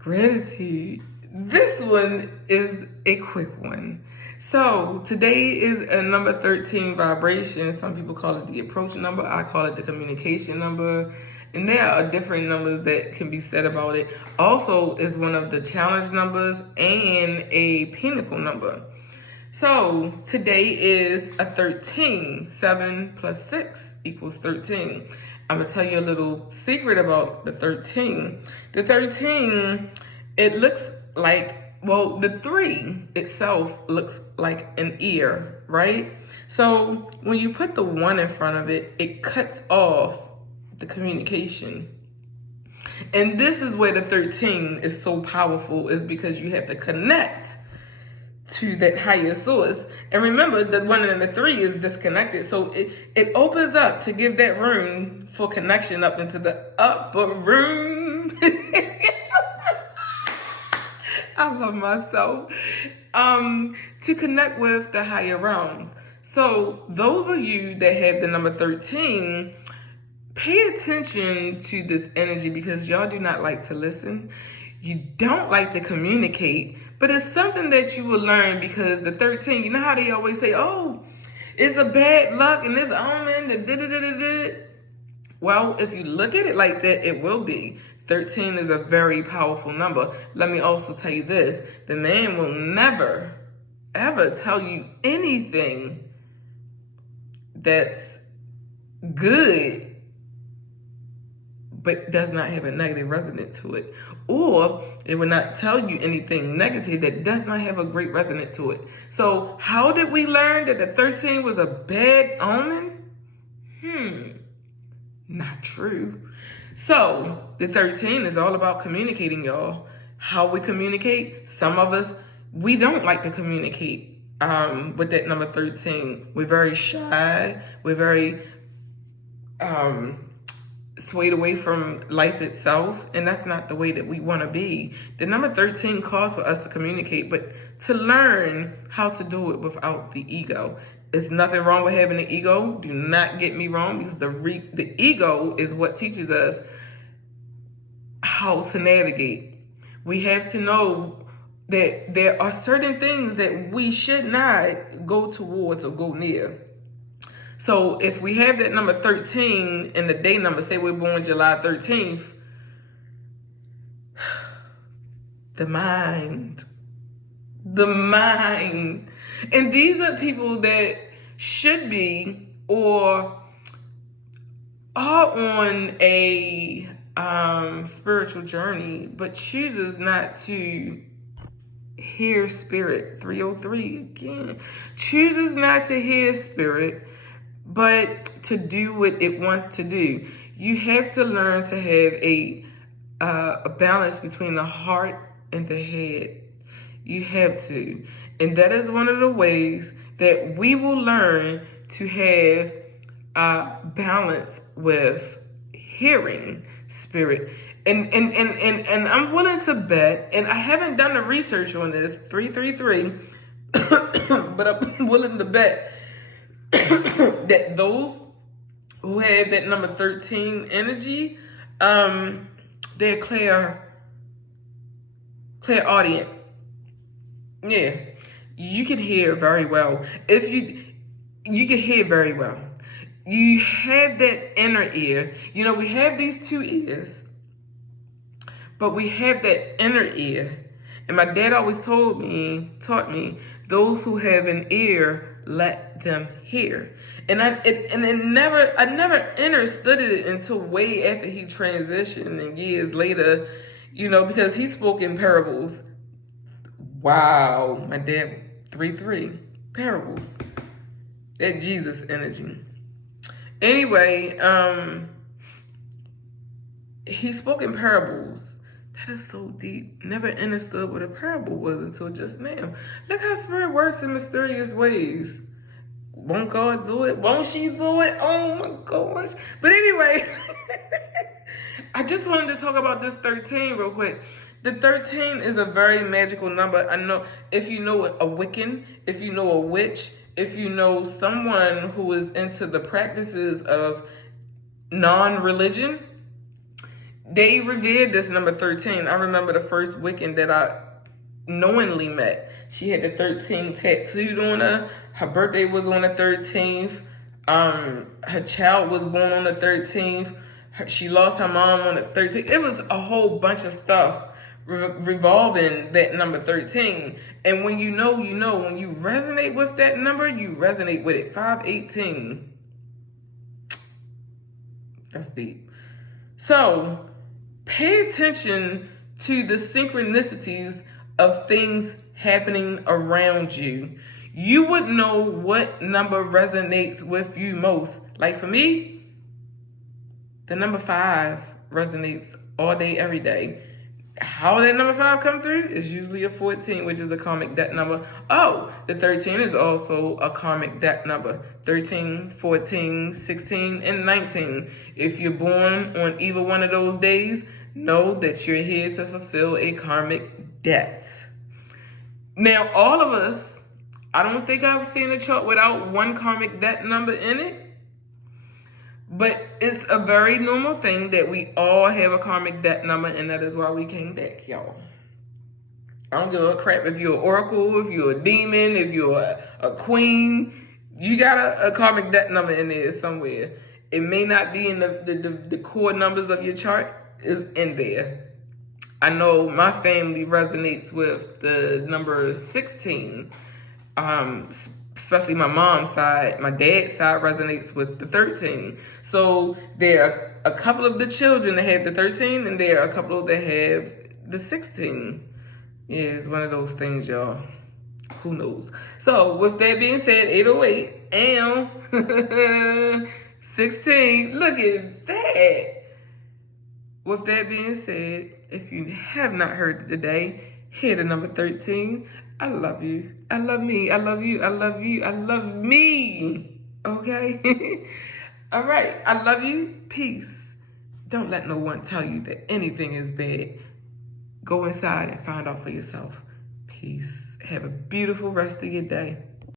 Gratitude. This one is a quick one. So today is a number 13 vibration. Some people call it the approach number. I call it the communication number. And there are different numbers that can be said about it. Also is one of the challenge numbers and a pinnacle number. So today is a 13. 7 plus 6 equals 13. I'm going to tell you a little secret about the 13. The 13, it looks like, well, the 3 itself looks like an ear, right? So when you put the 1 in front of it, it cuts off the communication. And this is where the 13 is so powerful, is because you have to connect to that higher source. And remember, the 1 and the 3 is disconnected. So it opens up to give that room for connection up into the upper room. I love myself. To connect with the higher realms. So those of you that have the number 13, pay attention to this energy, because y'all do not like to listen. You don't like to communicate, but it's something that you will learn, because the 13, you know how they always say, oh, it's a bad luck and it's omen. Well, if you look at it like that, it will be. 13 is a very powerful number. Let me also tell you this. The man will never, ever tell you anything that's good but does not have a negative resonance to it. Or it will not tell you anything negative that does not have a great resonance to it. So how did we learn that the 13 was a bad omen? Not true. So the 13 is all about communicating, y'all. How we communicate, some of us, we don't like to communicate with that number 13. We're very shy. We're very swayed away from life itself, and that's not the way that we want to be. The number 13 calls for us to communicate, but to learn how to do it without the ego. There's nothing wrong with having an ego. Do not get me wrong, because the ego is what teaches us how to navigate. We have to know that there are certain things that we should not go towards or go near. So if we have that number 13 in the day number, say we're born July 13th, the mind. And these are people that should be or are on a spiritual journey, but chooses not to hear spirit. 303 again. Chooses not to hear spirit, but to do what it wants to do. You have to learn to have a balance between the heart and the head. You have to. And that is one of the ways that we will learn to have balance with hearing spirit. And I'm willing to bet, and I haven't done the research on this, 333, but I'm willing to bet that those who have that number 13 energy, they're clairaudient. Yeah, you can hear very well. If you can hear very well. You have that inner ear. You know, we have these two ears, but we have that inner ear. And my dad always taught me, those who have an ear, let them hear. And I never understood it until way after he transitioned, and years later, you know, because he spoke in parables. Wow, my dad, 3-3, parables. That Jesus energy. Anyway, he spoke in parables. That is so deep. Never understood what a parable was until just now. Look how spirit works in mysterious ways. Won't God do it? Won't she do it? Oh my gosh. But anyway, I just wanted to talk about this 13 real quick. The 13 is a very magical number. I know if you know a Wiccan, if you know a witch, if you know someone who is into the practices of non-religion, they revered this number 13. I remember the first Wiccan that I knowingly met. She had the 13 tattooed on her. Her birthday was on the 13th. Her child was born on the 13th. She lost her mom on the 13th. It was a whole bunch of stuff revolving that number 13. And when you know, you know. When you resonate with that number, you resonate with it. 518. That's deep. So, pay attention to the synchronicities of things happening around you. You would know what number resonates with you most. Like for me, the number 5 resonates all day, every day. How that number 5 come through is usually a 14, which is a karmic debt number. Oh, the 13 is also a karmic debt number. 13, 14, 16, and 19. If you're born on either one of those days, know that you're here to fulfill a karmic debt. Now, all of us, I don't think I've seen a chart without one karmic debt number in it. But it's a very normal thing that we all have a karmic debt number, and that is why we came back, y'all. I don't give a crap if you're an oracle, if you're a demon, if you're a queen. You got a karmic debt number in there somewhere. It may not be in the core numbers of your chart. Is in there. I know my family resonates with the number 16. Especially my mom's side. My dad's side resonates with the 13. So there are a couple of the children that have the 13, and there are a couple that have the 16. Yeah, it's one of those things, y'all. Who knows? So with that being said, 808 and 16. Look at that. With that being said, if you have not heard it today, hear the number 13. I love you. I love me. I love you. I love you. I love me. Okay? All right. I love you. Peace. Don't let no one tell you that anything is bad. Go inside and find out for yourself. Peace. Have a beautiful rest of your day.